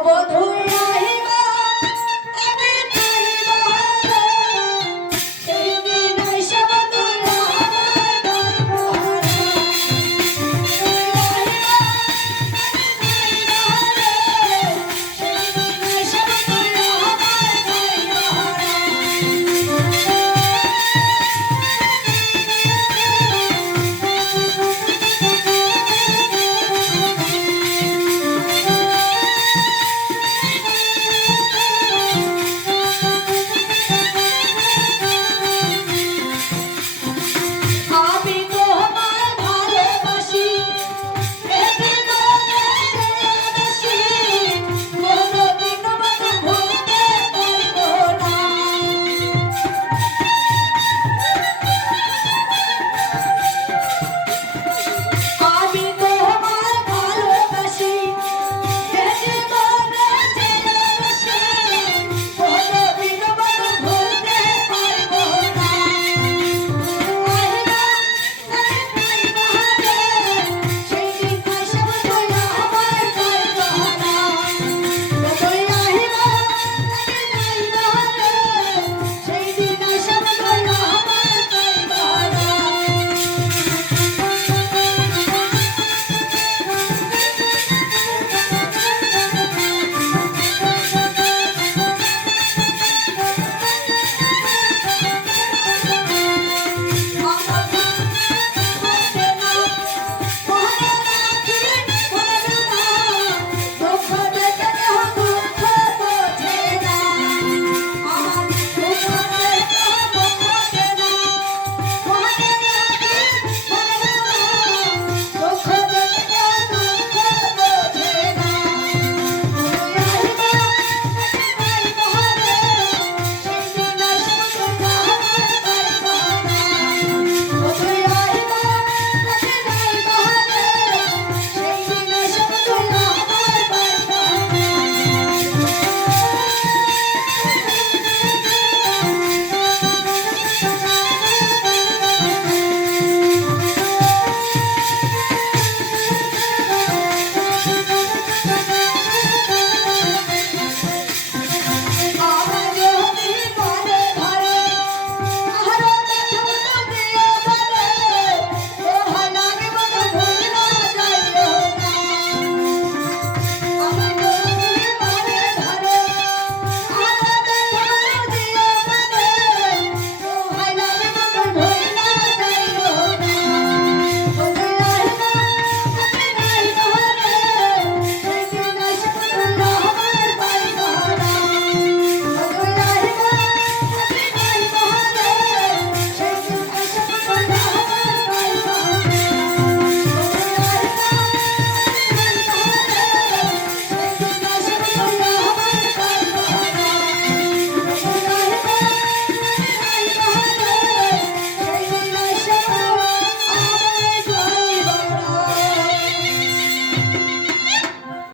নবধূ